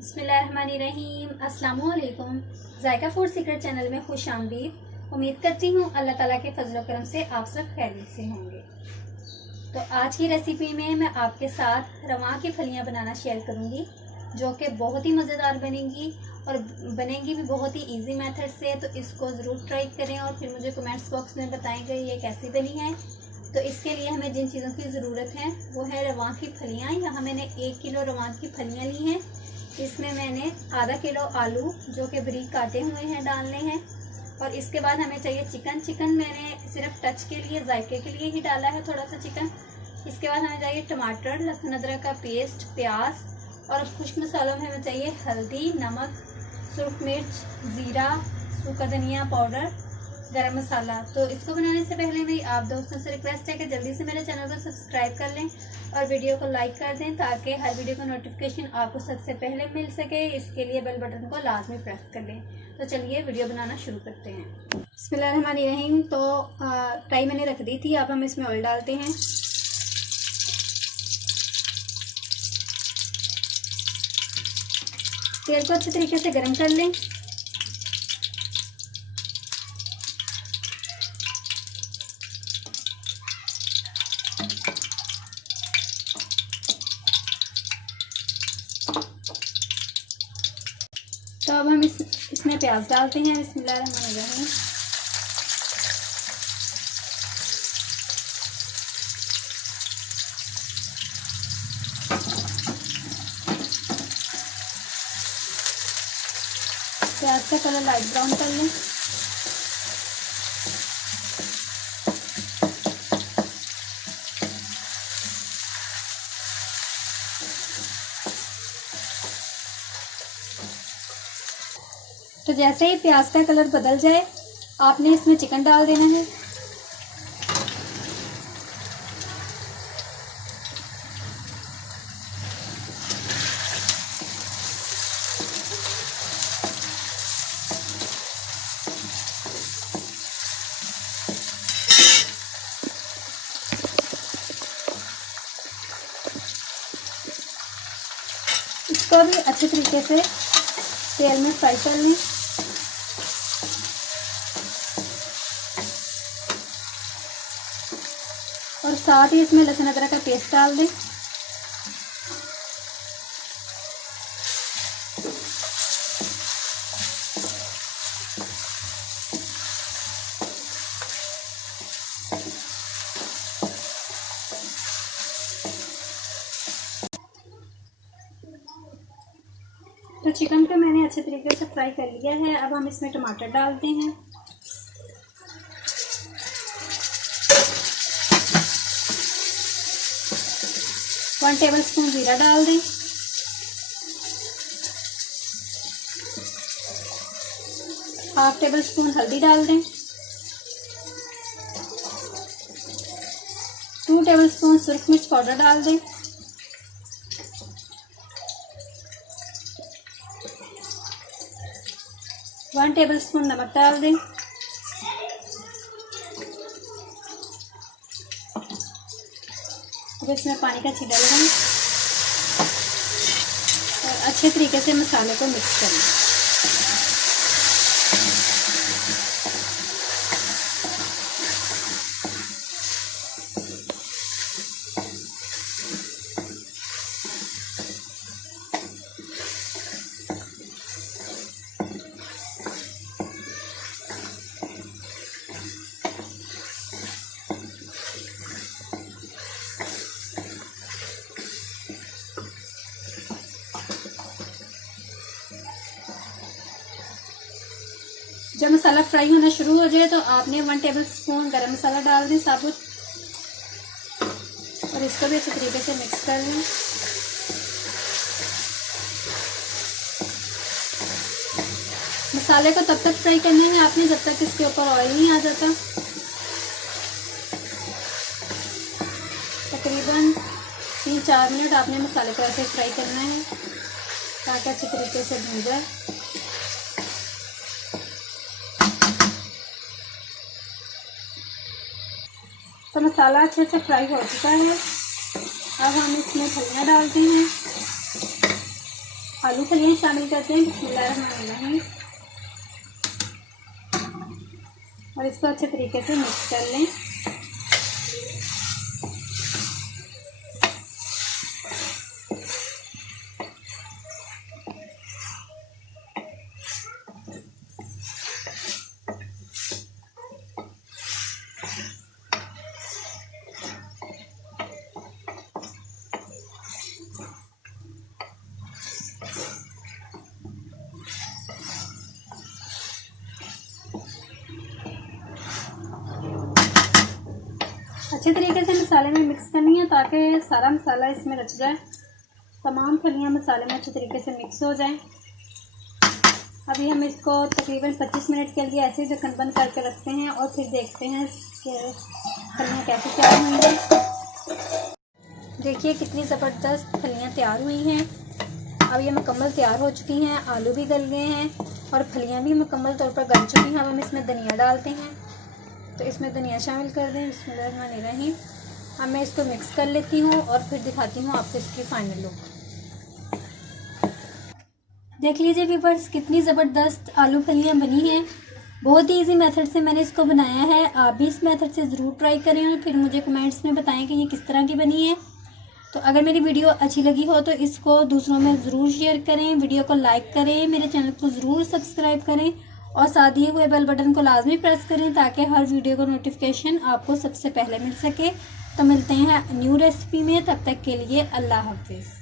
बिस्मिल्लाहिर्रहमानिर्रहीम। अस्सलाम वालेकुम। जायका फूड सीक्रेट चैनल में खुश आमदीद। उम्मीद करती हूँ अल्लाह ताला के फजल करम से आप सब खैरियत से होंगे। तो आज की रेसिपी में मैं आपके साथ रवां की फलियाँ बनाना शेयर करूँगी, जो कि बहुत ही मज़ेदार बनेंगी और बनेंगी भी बहुत ही इजी मेथड से। तो इसको ज़रूर ट्राई करें और फिर मुझे कमेंट्स बॉक्स में बताएंगे ये कैसी बनी है। तो इसके लिए हमें जिन चीज़ों की ज़रूरत है वो है रवां की फलियाँ। यहाँ मैंने 1 किलो रवां की फलियाँ ली हैं। इसमें मैंने आधा किलो आलू जो कि बारीक काटे हुए हैं डालने हैं। और इसके बाद हमें चाहिए चिकन मैंने सिर्फ टच के लिए, जायके के लिए ही डाला है थोड़ा सा चिकन। इसके बाद हमें चाहिए टमाटर, लहसुन अदरक का पेस्ट, प्याज और खुश्क मसालों में हमें चाहिए हल्दी, नमक, सूख मिर्च, ज़ीरा, सूखा धनिया पाउडर, गरम मसाला। तो इसको बनाने से पहले मेरी आप दोस्तों से रिक्वेस्ट है कि जल्दी से मेरे चैनल को सब्सक्राइब कर लें और वीडियो को लाइक कर दें ताकि हर वीडियो का नोटिफिकेशन आपको सबसे पहले मिल सके। इसके लिए बेल बटन को लाजमी प्रेस कर लें। तो चलिए वीडियो बनाना शुरू करते हैं। बिस्मिल्लाहिर्रहमानिर्रहीम। तो कढ़ाई मैंने रख दी थी, अब हम इसमें ऑयल डालते हैं। तेल को अच्छे तरीके से गर्म कर लें। तो अब हम इसमें प्याज डालते हैं। बिस्मिल्लाहिर्रहमानिर्रहीम। प्याज का कलर लाइट ब्राउन कर लें। तो जैसे ही प्याज का कलर बदल जाए आपने इसमें चिकन डाल देना है। इसको भी अच्छे तरीके से तेल में फ्राई कर लें। और साथ ही इसमें लहसुन अदरक का पेस्ट डाल दें। तो चिकन को मैंने अच्छे तरीके से फ्राई कर लिया है। अब हम इसमें टमाटर डालते हैं। वन टेबल स्पून जीरा डाल दें। हाफ टेबल स्पून हल्दी डाल दें। 2 टेबल स्पून सुरख मिर्च पाउडर डाल दें। वन टेबल स्पून नमक डाल दें। अब इसमें पानी का छिड़का लगाएं और अच्छे तरीके से मसाले को मिक्स करें। जब मसाला फ्राई होना शुरू हो जाए तो आपने 1 टेबल स्पून गरम मसाला डाल दें साबुत और इसको भी अच्छे तरीके से मिक्स कर लें। मसाले को तब तक फ्राई करना है आपने जब तक इसके ऊपर ऑयल नहीं आ जाता। तकरीबन 3-4 मिनट आपने मसाले को ऐसे फ्राई करना है ताकि अच्छे तरीके से भून जाए। तो मसाला अच्छे से फ्राई हो चुका है। अब हम इसमें फलियाँ डालते हैं। आलू फलियाँ शामिल करते हैं। बिस्मिल्लाहिर्रहमानिर्रहीम। और इसको अच्छे तरीके से मिक्स कर लें। अच्छे तरीके से मसाले में मिक्स करनी है ताकि सारा मसाला इसमें रच जाए, तमाम फलियां मसाले में अच्छे तरीके से मिक्स हो जाएं। अभी हम इसको तकरीबन 25 मिनट के लिए ऐसे ही ढक्कन बंद करके रखते हैं और फिर देखते हैं कि फलियां कैसे तैयार हुई हैं। देखिए कितनी ज़बरदस्त फलियां तैयार हुई हैं। अब ये मुकम्मल तैयार हो चुकी हैं। आलू भी गल गए हैं और फलियां भी मुकम्मल तौर पर गल चुकी हैं। अब हम इसमें धनिया डालते हैं, तो इसमें धनिया शामिल कर दें। बिस्मिल्लाहिर्रहमानिर्रहीम। अब मैं इसको मिक्स कर लेती हूँ और फिर दिखाती हूँ आपको इसकी फाइनल लुक। देख लीजिए व्यूअर्स कितनी ज़बरदस्त आलू फलियाँ बनी हैं। बहुत ही इजी मेथड से मैंने इसको बनाया है। आप भी इस मेथड से ज़रूर ट्राई करें और फिर मुझे कमेंट्स में बताएं कि ये किस तरह की बनी है। तो अगर मेरी वीडियो अच्छी लगी हो तो इसको दूसरों में ज़रूर शेयर करें, वीडियो को लाइक करें, मेरे चैनल को ज़रूर सब्सक्राइब करें और साथ दिए हुए बेल बटन को लाजमी प्रेस करें ताकि हर वीडियो का नोटिफिकेशन आपको सबसे पहले मिल सके। तो मिलते हैं न्यू रेसिपी में, तब तक के लिए अल्लाह हाफिज़।